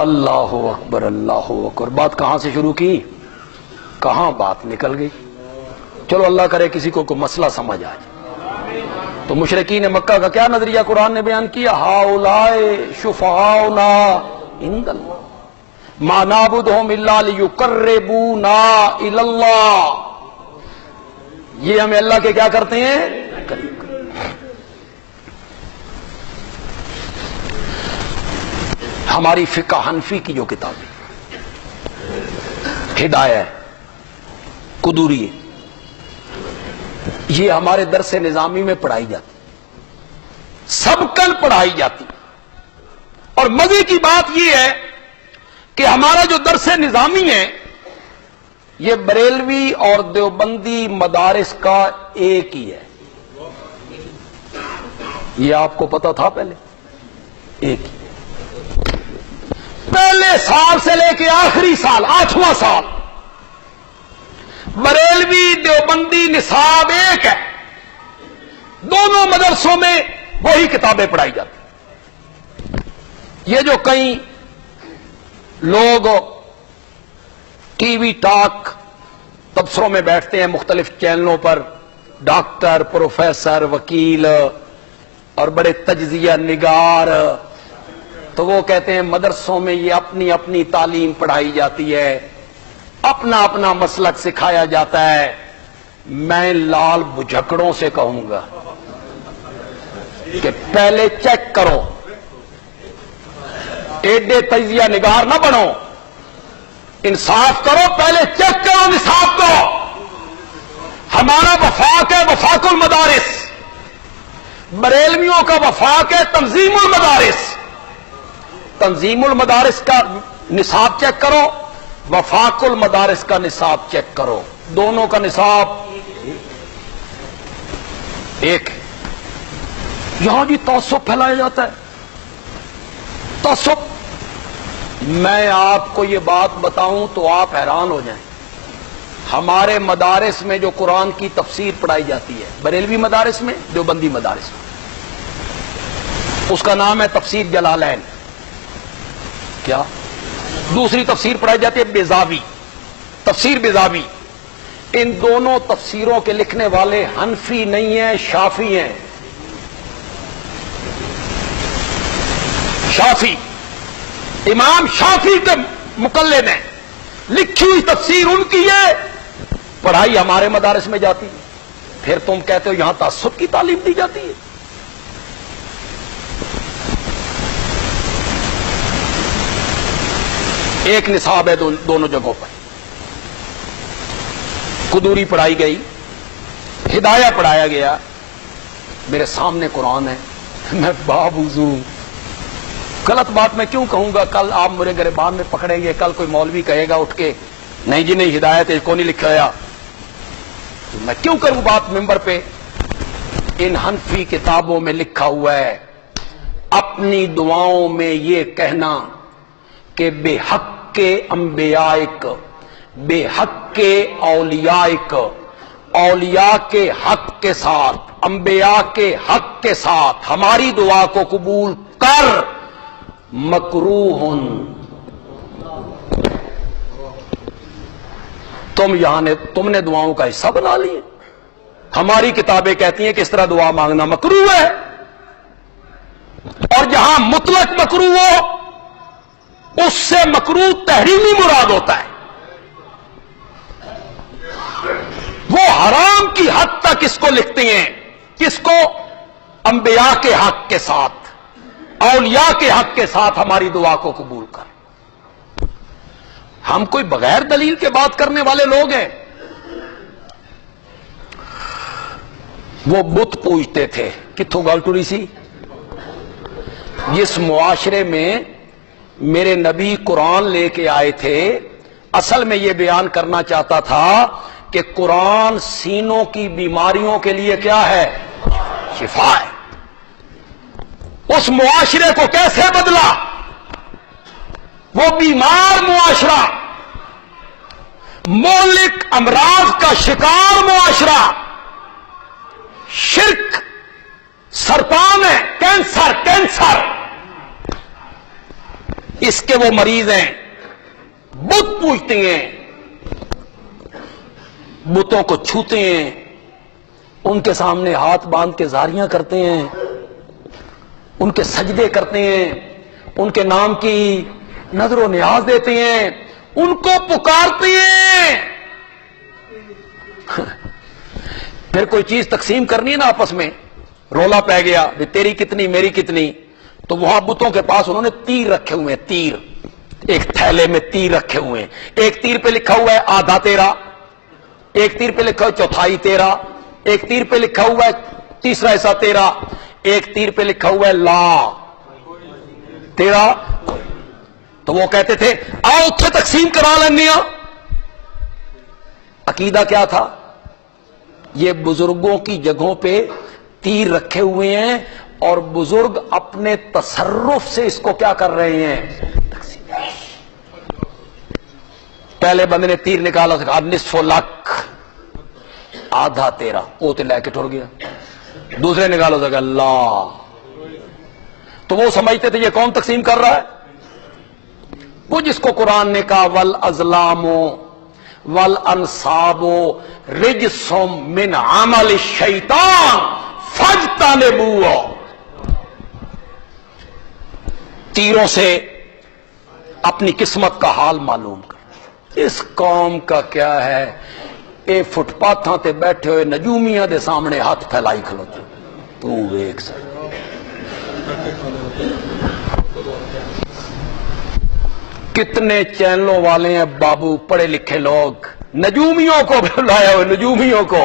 اللہ اکبر اللہ اکبر. بات کہاں سے شروع کی، کہاں بات نکل گئی. چلو اللہ کرے کسی کو کوئی مسئلہ سمجھ آ جائے. تو مشرکین مکہ کا کیا نظریہ قرآن نے بیان کیا، ہاؤلائے شفعاؤنا عند اللہ ما نعبدہم الا لیقربونا الی اللہ. یہ ہمیں اللہ کے کیا کرتے ہیں؟ ہماری فقہ حنفی کی جو کتاب ہے ہدایہ قدوری، یہ ہمارے درس نظامی میں پڑھائی جاتی، سب کل پڑھائی جاتی. اور مزے کی بات یہ ہے کہ ہمارا جو درس نظامی ہے یہ بریلوی اور دیوبندی مدارس کا ایک ہی ہے. یہ آپ کو پتا تھا پہلے؟ ایک ہی. پہلے سال سے لے کے آخری سال 8واں سال بریلوی دیوبندی نصاب ایک ہے. دونوں مدرسوں میں وہی کتابیں پڑھائی جاتی. یہ جو کئی لوگ ٹی وی ٹاک تبصروں میں بیٹھتے ہیں مختلف چینلوں پر، ڈاکٹر، پروفیسر، وکیل اور بڑے تجزیہ نگار، تو وہ کہتے ہیں مدرسوں میں یہ اپنی اپنی تعلیم پڑھائی جاتی ہے، اپنا اپنا مسلک سکھایا جاتا ہے. میں لال بجھکڑوں سے کہوں گا کہ پہلے چیک کرو، ایڈے تجزیہ نگار نہ بنو، انصاف کرو، پہلے چیک کرو نصاب کو. ہمارا وفاق ہے وفاق المدارس، بریلویوں کا وفاق ہے تنظیم المدارس. تنظیم المدارس کا نصاب چیک کرو، وفاق المدارس کا نصاب چیک کرو، دونوں کا نصاب ایک ہے. یہاں جی تعصب پھیلایا جاتا ہے، تعصب. میں آپ کو یہ بات بتاؤں تو آپ حیران ہو جائیں. ہمارے مدارس میں جو قرآن کی تفسیر پڑھائی جاتی ہے، بریلوی مدارس میں، دیوبندی مدارس میں، اس کا نام ہے تفسیر جلالین. کیا؟ دوسری تفسیر پڑھائی جاتی ہے بیضاوی، تفسیر بیضاوی. ان دونوں تفسیروں کے لکھنے والے حنفی نہیں ہیں، شافعی ہیں. شافعی، امام شافعی کے مقلد ہیں. لکھی ہوئی تفسیر ان کی ہے، پڑھائی ہمارے مدارس میں جاتی ہے. پھر تم کہتے ہو یہاں تعصب کی تعلیم دی جاتی ہے. ایک نصاب ہے دونوں جگہوں پر. قدوری پڑھائی گئی، ہدایہ پڑھایا گیا. میرے سامنے قرآن ہے، میں بابوزو. غلط بات میں کیوں کہوں گا؟ کل آپ میرے گریبان میں پکڑیں گے، کل کوئی مولوی کہے گا اٹھ کے نہیں جی نہیں ہدایت ہے کو نہیں لکھا گیا. میں کیوں کروں بات ممبر پہ؟ ان حنفی کتابوں میں لکھا ہوا ہے اپنی دعاؤں میں یہ کہنا کہ بے حق کے انبیائک، بے حق کے اولیائک، اولیاء کے حق کے ساتھ، انبیاء کے حق کے ساتھ ہماری دعا کو قبول کر. مکروہ، تم نے دعاؤں کا حصہ بنا لی. ہماری کتابیں کہتی ہیں کہ اس طرح دعا مانگنا مکروہ ہے. اور جہاں مطلق مکروہ ہو اس سے مکروہ تحریمی مراد ہوتا ہے. وہ حرام کی حد تک اس کو لکھتے ہیں. کس کو؟ انبیاء کے حق کے ساتھ، اولیاء کے حق کے ساتھ ہماری دعا کو قبول کر. ہم کوئی بغیر دلیل کے بات کرنے والے لوگ ہیں. وہ بت پوجتے تھے. کتوں گل ٹری سی؟ جس معاشرے میں میرے نبی قرآن لے کے آئے تھے، اصل میں یہ بیان کرنا چاہتا تھا کہ قرآن سینوں کی بیماریوں کے لیے کیا ہے؟ شفا ہے. اس معاشرے کو کیسے بدلا؟ وہ بیمار معاشرہ، مہلک امراض کا شکار معاشرہ، شرک، سرطان ہے، کینسر، اس کے وہ مریض ہیں. بت پوجتے ہیں، بتوں کو چھوتے ہیں، ان کے سامنے ہاتھ باندھ کے زاریاں کرتے ہیں، ان کے سجدے کرتے ہیں، ان کے نام کی نظر و نیاز دیتے ہیں، ان کو پکارتے ہیں. پھر کوئی چیز تقسیم کرنی ہے نا آپس میں، رولا پہ گیا بھی تیری کتنی میری کتنی، تو وہاں بتوں کے پاس انہوں نے تیر رکھے ہوئے ہیں، تیر، ایک تھیلے میں تیر رکھے ہوئے ہیں. ایک تیر پہ لکھا ہوا ہے آدھا تیرا، ایک تیر پہ لکھا ہوا ہے چوتھائی تیرا، ایک تیر پہ لکھا ہوا ہے تیسرا حصہ تیرا، ایک تیر پہ لکھا ہوا ہے لا تیرا. تو وہ کہتے تھے آؤ اتھے تقسیم کرا لینیا. عقیدہ کیا تھا؟ یہ بزرگوں کی جگہوں پہ تیر رکھے ہوئے ہیں اور بزرگ اپنے تصرف سے اس کو کیا کر رہے ہیں؟ پہلے بندے نے تیر نکالا، نصف لک، آدھا تیرا، وہ تو لے کے ٹر گیا. دوسرے نکالو تو اللہ. تو وہ سمجھتے تھے یہ کون تقسیم کر رہا ہے؟ وہ جس کو قرآن نے کہا والازلام والانصاب رجس من عمل الشیطان فاجتنبوہ. تیروں سے اپنی قسمت کا حال معلوم کر. اس قوم کا کیا ہے، اے فٹ پاتھاں تے بیٹھے ہوئے نجومیاں دے سامنے ہاتھ پھیلائی کھلوتے. تو ایک سر کتنے چینلوں والے ہیں بابو، پڑھے لکھے لوگ، نجومیوں کو بلایا ہوئے، نجومیوں کو.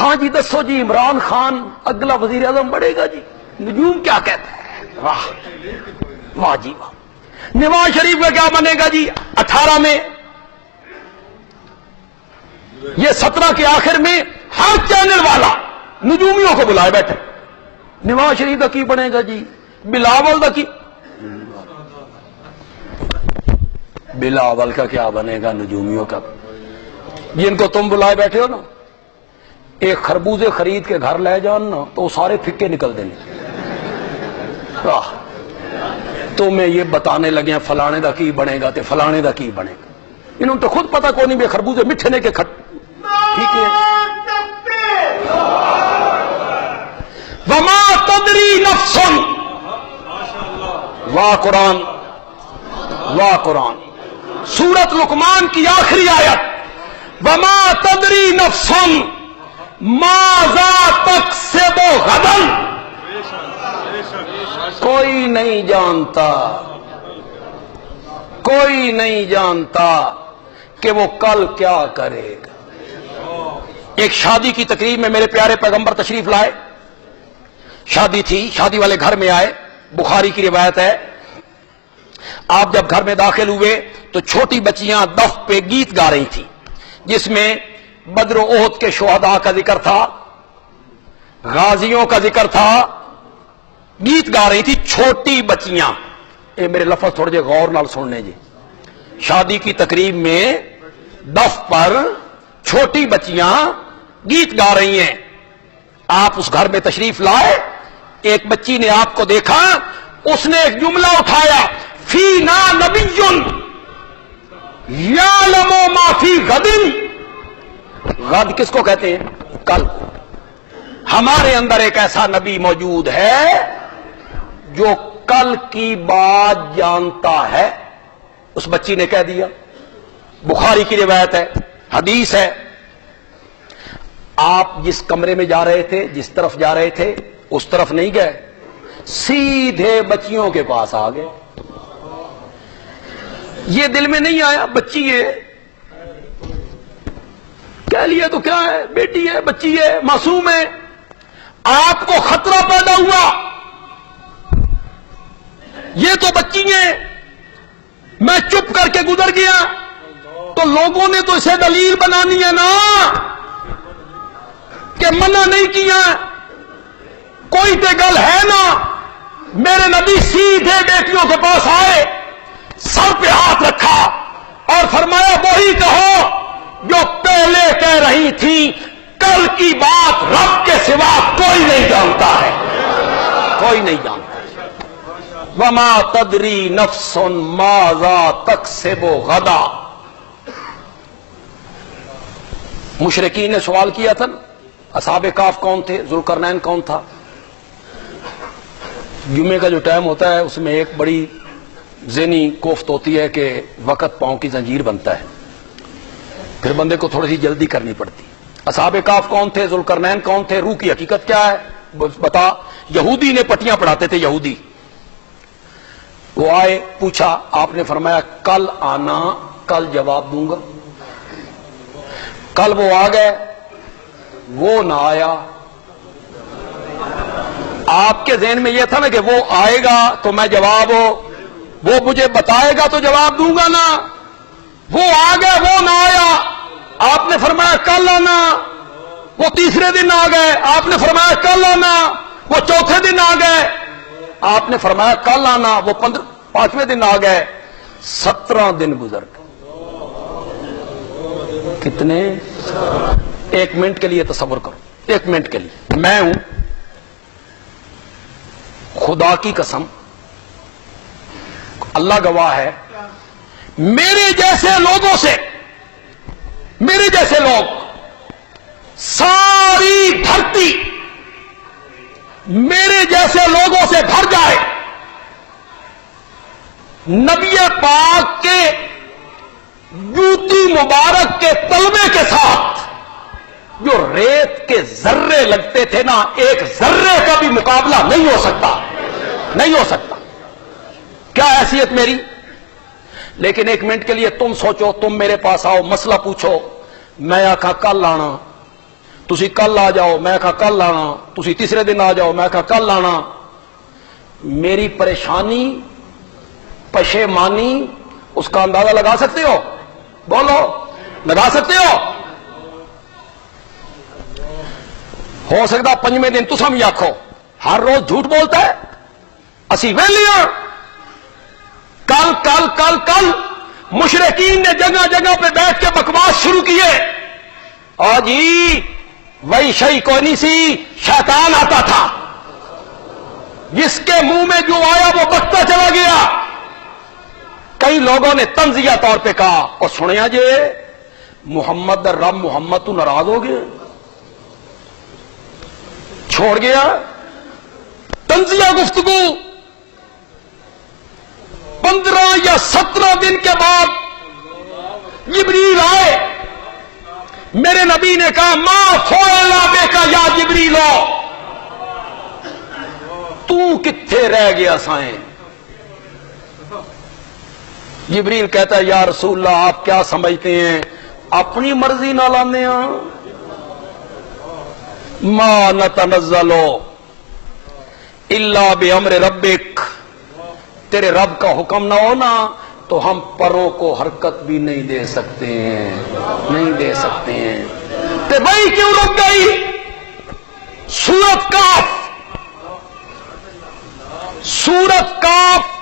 ہاں جی دسو جی عمران خان اگلا وزیر اعظم بڑھے گا جی، نجوم کیا کہتے ہیں؟ واہ واہ جی واہ. نواز شریف کا کیا بنے گا جی 18 میں؟ یہ 17 کے آخر میں ہر چینل والا نجومیوں کو بلائے بیٹھے. نواز شریف کا کی بنے گا جی، بلاول کا کی، بلاول کا کیا بنے گا نجومیوں کا. جن کو تم بلائے بیٹھے ہو نا، ایک خربوزے خرید کے گھر لے جان نا تو وہ سارے پھکے نکل دینے. تمہیں یہ بتانے لگے ہیں فلانے دا کی بنے گا تے فلانے دا کی بنے گا. انہوں نے تو خود پتا کون نہیں بھی خربوزے میٹھے نے کے کھٹ ٹھیک ہے. وما تدری نفس، واہ قرآن واہ قرآن. سورت لقمان کی آخری آیت، وما تدری نفس ماذا تکسب غدا. کوئی نہیں جانتا، کوئی نہیں جانتا کہ وہ کل کیا کرے گا. ایک شادی کی تقریب میں میرے پیارے پیغمبر تشریف لائے. شادی تھی، شادی والے گھر میں آئے، بخاری کی روایت ہے. آپ جب گھر میں داخل ہوئے تو چھوٹی بچیاں دف پہ گیت گا رہی تھی جس میں بدر و احد کے شہداء کا ذکر تھا، غازیوں کا ذکر تھا. گیت گا رہی تھی چھوٹی بچیاں. اے میرے لفظ تھوڑے جے غور نال سننے جی. شادی کی تقریب میں دف پر چھوٹی بچیاں گیت گا رہی ہیں. آپ اس گھر میں تشریف لائے، ایک بچی نے آپ کو دیکھا، اس نے ایک جملہ اٹھایا، فینا نبی یعلم ما فی غد. غد کس کو کہتے ہیں؟ کل کو. ہمارے اندر ایک ایسا نبی موجود ہے جو کل کی بات جانتا ہے. اس بچی نے کہہ دیا. بخاری کی روایت ہے، حدیث ہے. آپ جس کمرے میں جا رہے تھے، جس طرف جا رہے تھے اس طرف نہیں گئے، سیدھے بچیوں کے پاس آ گئے. یہ دل میں نہیں آیا بچی ہے، کہہ لیا تو کیا ہے، بیٹی ہے، بچی ہے، معصوم ہے. آپ کو خطرہ پیدا ہوا، یہ تو بچی ہے. میں چپ کر کے گزر گیا تو لوگوں نے تو اسے دلیل بنانی ہے نا کہ منع نہیں کیا، کوئی تے گل ہے نا. میرے نبی سیدھے بیٹیوں کے پاس آئے، سر پہ ہاتھ رکھا اور فرمایا وہی کہو جو پہلے کہہ رہی تھی، کل کی بات رب کے سوا کوئی نہیں جانتا ہے، کوئی نہیں جانتا. وما تدری نفس ماذا تکسب غدا. مشرکین نے سوال کیا تھا، اصحاب کاف کون تھے، ذوالقرنین کون تھا. جمعے کا جو ٹائم ہوتا ہے اس میں ایک بڑی ذہنی کوفت ہوتی ہے کہ وقت پاؤں کی زنجیر بنتا ہے، پھر بندے کو تھوڑی سی جلدی کرنی پڑتی۔ اصحاب کہف کون تھے؟ ذوالقرنین کون تھے؟ روح کی حقیقت کیا ہے بتا۔ یہودی نے پٹیاں پڑھاتے تھے، یہودی۔ وہ آئے، پوچھا، آپ نے فرمایا کل آنا، کل جواب دوں گا۔ کل وہ آ گئے، وہ نہ آیا۔ آپ کے ذہن میں یہ تھا نا کہ وہ آئے گا تو میں جواب، وہ مجھے بتائے گا تو جواب دوں گا نا۔ وہ آ گئے، وہ نہ آیا، آپ نے فرمایا کل آنا۔ وہ تیسرے دن آ گئے، آپ نے فرمایا کل آنا۔ وہ چوتھے دن آ گئے، آپ نے فرمایا کل آنا۔ وہ 5ویں دن آ گئے، 17 دن گزر گئے۔ کتنے؟ 1 منٹ کے لیے تصور کرو، 1 منٹ کے لیے میں ہوں، خدا کی قسم، اللہ گواہ ہے، میرے جیسے لوگوں سے، میرے جیسے لوگ، ساری دھرتی میرے جیسے لوگوں سے بھر جائے، نبی پاک کے جوتی مبارک کے تلوے کے ساتھ جو ریت کے ذرے لگتے تھے نا، ایک ذرے کا بھی مقابلہ نہیں ہو سکتا، نہیں ہو سکتا۔ کیا حیثیت میری؟ لیکن 1 منٹ کے لیے تم سوچو، تم میرے پاس آؤ، مسئلہ پوچھو، میں آکھا کل آنا، تسی کل آ جاؤ، میں آکھا کل آنا، تسی تیسرے دن آ جاؤ، میں آکھا کل آنا۔ میری پریشانی، پشیمانی، اس کا اندازہ لگا سکتے ہو؟ بولو، لگا سکتے ہو سکتا 5ویں دن تسا بھی آکھو ہر روز جھوٹ بولتا ہے، اسی ویلیاں، کل کل کل کل۔ مشرکین نے جگہ جگہ پہ بیٹھ کے بکواس شروع کیے، اور جی وہی شئی کوئی نہیں سی، شیطان آتا تھا، جس کے منہ میں جو آیا وہ بکتا چلا گیا۔ کئی لوگوں نے طنزیہ طور پہ کہا، اور سنیا جی محمد رب محمد تو ناراض ہو گیا، چھوڑ گیا۔ طنزیہ گفتگو 15 یا 17 دن کے بعد جبریل آئے، میرے نبی نے کہا ما فعلا بک یا جبریل، تو کتھے رہ گیا سائیں؟ جبریل کہتا ہے یا رسول اللہ آپ کیا سمجھتے ہیں اپنی مرضی نہ لانے ہاں؟ ما نتنزل الا بامر ربک، تیرے رب کا حکم نہ ہونا تو ہم پروں کو حرکت بھی نہیں دے سکتے ہیں، نہیں دے سکتے ہیں۔ تے بھائی کیوں رک گئی؟ سورت کاف، سورت کاف،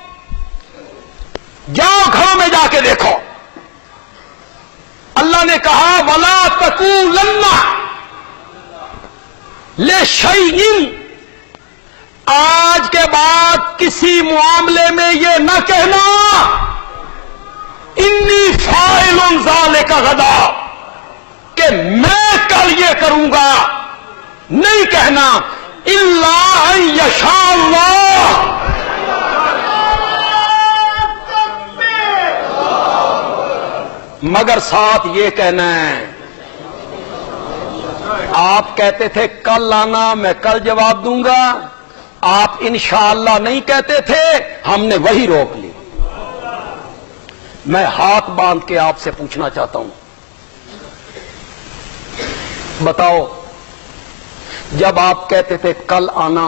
جاؤ گھروں میں جا کے دیکھو، اللہ نے کہا وَلَا تَقُولَنَّ لِشَيْءٍ، آج کے بعد کسی معاملے میں یہ نہ کہنا انی فاعل ذالک غدا، کہ میں کل یہ کروں گا، نہیں کہنا الا ان یشاء اللہ، مگر ساتھ یہ کہنا ہے۔ آپ کہتے تھے کل آنا، میں کل جواب دوں گا، آپ انشاءاللہ نہیں کہتے تھے، ہم نے وہی روک لی۔ میں ہاتھ باندھ کے آپ سے پوچھنا چاہتا ہوں، بتاؤ جب آپ کہتے تھے کل آنا،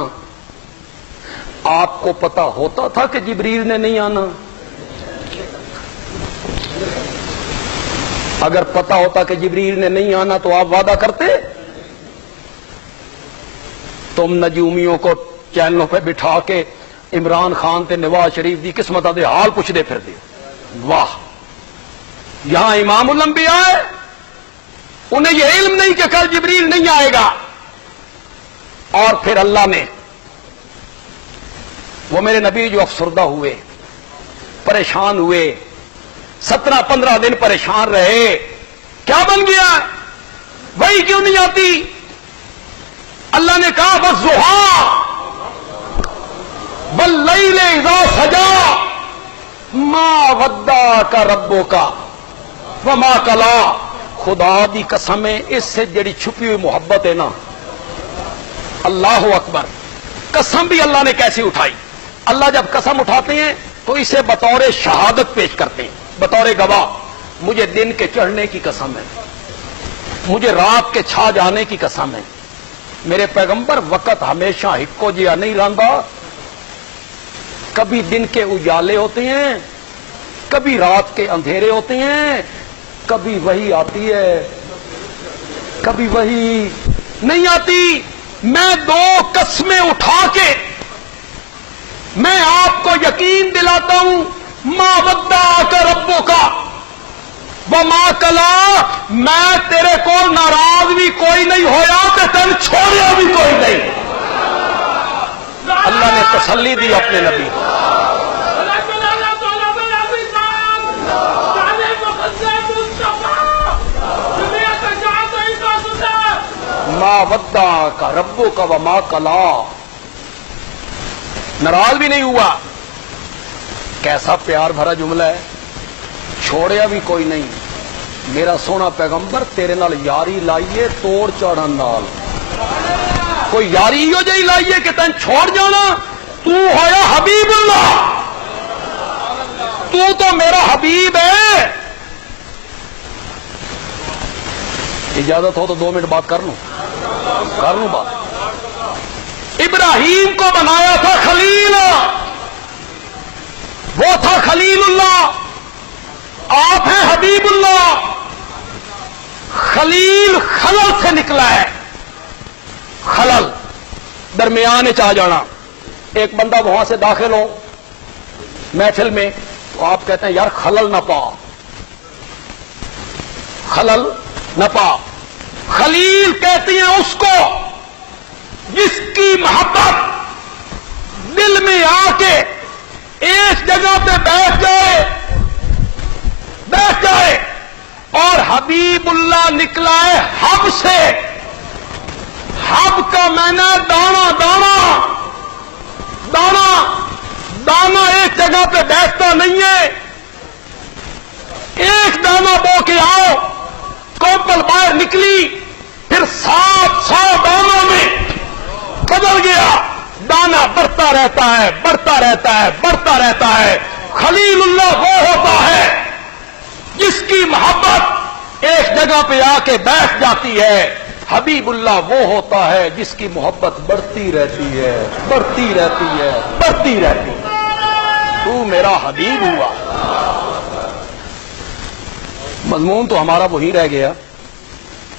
آپ کو پتا ہوتا تھا کہ جبریل نے نہیں آنا؟ اگر پتا ہوتا کہ جبریل نے نہیں آنا تو آپ وعدہ کرتے؟ تم نجومیوں کو چینلوں پہ بٹھا کے عمران خان تے نواز شریف دی قسمت دے حال پوچھ دے پھر دے، واہ! یہاں امام الانبیاء ہے، انہیں یہ علم نہیں کہ کل جبریل نہیں آئے گا، اور پھر اللہ نے، وہ میرے نبی جو افسردہ ہوئے، پریشان ہوئے، 17-15 دن پریشان رہے، کیا بن گیا؟ وہی کیوں نہیں آتی؟ اللہ نے کہا وَالضُّحَىٰ وَاللَّيْلِ إِذَا سَجَىٰ ودعک ربک وما قلا، خدا دی قسم ہے اس سے جڑی چھپی ہوئی محبت ہے نا، اللہ اکبر، قسم بھی اللہ نے کیسی اٹھائی۔ اللہ جب قسم اٹھاتے ہیں تو اسے بطور شہادت پیش کرتے ہیں، بطور گواہ، مجھے دن کے چڑھنے کی قسم ہے، مجھے رات کے چھا جانے کی قسم ہے، میرے پیغمبر وقت ہمیشہ ہکو جیا نہیں رہندا، کبھی دن کے اجالے ہوتے ہیں، کبھی رات کے اندھیرے ہوتے ہیں، کبھی وہی آتی ہے، کبھی وہی نہیں آتی۔ میں دو قسمیں اٹھا کے میں آپ کو یقین دلاتا ہوں، ما ودعک ربک وما قلا، میں تیرے کو ناراض بھی کوئی نہیں ہویا تے تین چھوڑیا بھی کوئی نہیں۔ اللہ نے تسلی دی اپنے نبی کو۔ ما ودعک ربک وما قلا، ناراض بھی نہیں ہوا۔ کیسا پیار بھرا جملہ ہے، چھوڑیا بھی کوئی نہیں۔ میرا سونا پیغمبر تیرے نال یاری لائیے توڑ چاڑھن نال، کوئی یاری ہو جائی لائیے کہ تین چھوڑ جانا، تو ہویا حبیب اللہ، تو میرا حبیب ہے۔ اجازت ہو تو 2 منٹ بات کر لوں بات۔ ابراہیم کو بنایا تھا خلیل، وہ تھا خلیل اللہ، آپ ہیں حبیب اللہ۔ خلیل خلل سے نکلا ہے، خلل درمیان چاہ جانا۔ ایک بندہ وہاں سے داخل ہو محفل میں تو آپ کہتے ہیں یار خلل نہ پا، خلل نہ پا۔ خلیل کہتی ہیں اس کو جس کی محبت دل میں آ کے ایک جگہ پہ بیٹھ جائے، اور حبیب اللہ نکلا ہے حب سے۔ حب کا معنی دانا، دانا دانا دانا ایک جگہ پہ بیٹھتا نہیں ہے، ایک دانا بو کے آؤ، کوپل باہر نکلی، پھر 700 دانوں میں بدل گیا، دانا بڑھتا رہتا ہے، بڑھتا رہتا ہے، بڑھتا رہتا ہے۔ خلیل اللہ وہ ہوتا ہے جس کی محبت ایک جگہ پہ آ کے بیٹھ جاتی ہے، حبیب اللہ وہ ہوتا ہے جس کی محبت بڑھتی رہتی ہے، بڑھتی رہتی ہے، بڑھتی رہتی ہے۔ تو میرا حبیب ہوا۔ مضمون تو ہمارا وہی رہ گیا،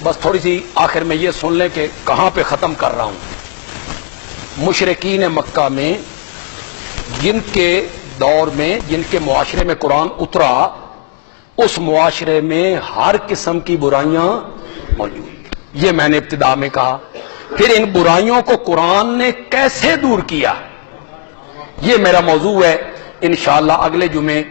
بس تھوڑی سی آخر میں یہ سن لیں کہ کہاں پہ ختم کر رہا ہوں۔ مشرکین مکہ میں جن کے دور میں، جن کے معاشرے میں قرآن اترا، اس معاشرے میں ہر قسم کی برائیاں موجود، یہ میں نے ابتدا میں کہا۔ پھر ان برائیوں کو قرآن نے کیسے دور کیا، یہ میرا موضوع ہے۔ انشاءاللہ اگلے جمعے